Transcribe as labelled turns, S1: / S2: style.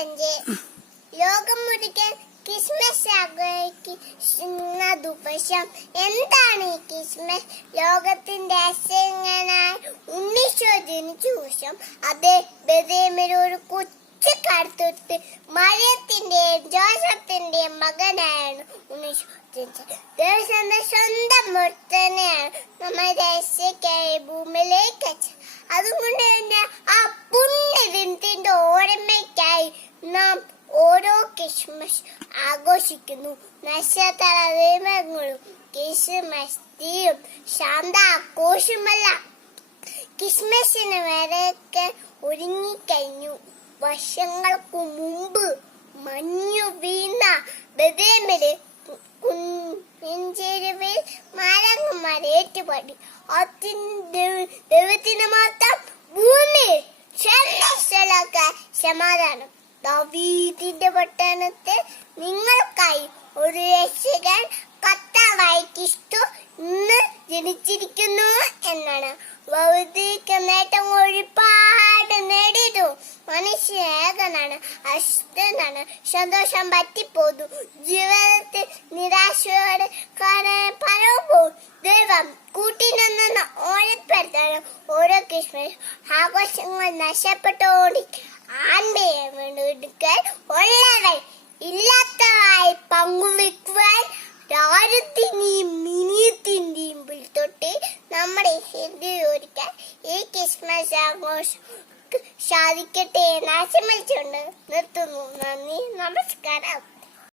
S1: തൊണ്ണൂറ്റഞ്ച് ലോകം മുഴുവൻ ക്രിസ്മസ് ആഗ്രഹിക്കുന്ന ദിവസം എന്താണ് ഈ ക്രിസ്മസ്? ലോകത്തിന്റെ അസങ്ങനായ ഉണ്ണീശോ ജനിച്ച അത് ബദേമിൽ ഒരു കൊച്ചു കടുത്തൊട്ട് മഴയത്തിന്റെയും ജോസഫിന്റെയും മകനായാണ് ഉണ്ണീശോ സ്വന്തം മുത്തനെയാണ് നമ്മൾ രഹസ്യക്കായി ഭൂമിയിലേക്ക് അതുകൊണ്ട് തന്നെ നാം ഓരോ ക്രിസ്മസ് ആഘോഷിക്കുന്നു. നക്ഷത്ര ദൈവങ്ങളും ക്രിസ്മസ് തീയും ശാന്ത ആഘോഷമല്ല ക്രിസ്മസിന് വരെയൊക്കെ ഒരുങ്ങിക്കഴിഞ്ഞു. വർഷങ്ങൾക്ക് മുമ്പ് മഞ്ഞു വീണ ബദേമിൽ കുഞ്ചേരുവിൽ മരങ്ങന്മാർ ഏറ്റുപാടി. അതിന്റെ ദൈവത്തിന് മാത്രം ഭൂമി ശരണസ്ഥലൊക്കെ സമാധാനം. ദാവീദിന്റെ പട്ടണത്തെ നിങ്ങൾക്കായി ഒരു രക്ഷകൻ കത്തവായിക്കിഷ്ടു ഇന്ന് ജനിച്ചിരിക്കുന്നു എന്നാണ്. ഭൗതിക നേട്ടം ഒരുപാട് നേടിയതു മനുഷ്യ ഏകനാണ് അശ്വനാണ് സന്തോഷം പറ്റിപ്പോന്നു ക്രിസ്മസ് ആഘോഷങ്ങൾ നശപ്പെട്ടോടി ആൺമയെ വീണ്ടെടുക്കാൻ ഉള്ളവൻ ഇല്ലാത്തതായി പങ്കുവെക്കുവാൻ രാജ്യത്തിന്റെയും മിനിയത്തിന്റെയും തൊട്ട് നമ്മുടെ ഹിന്ദു ഒരുക്കാൻ ഈ ക്രിസ്മസ് ആഘോഷം സാധിക്കട്ടെ നാശം നിർത്തുന്നു. നന്ദി. നമസ്കാരം.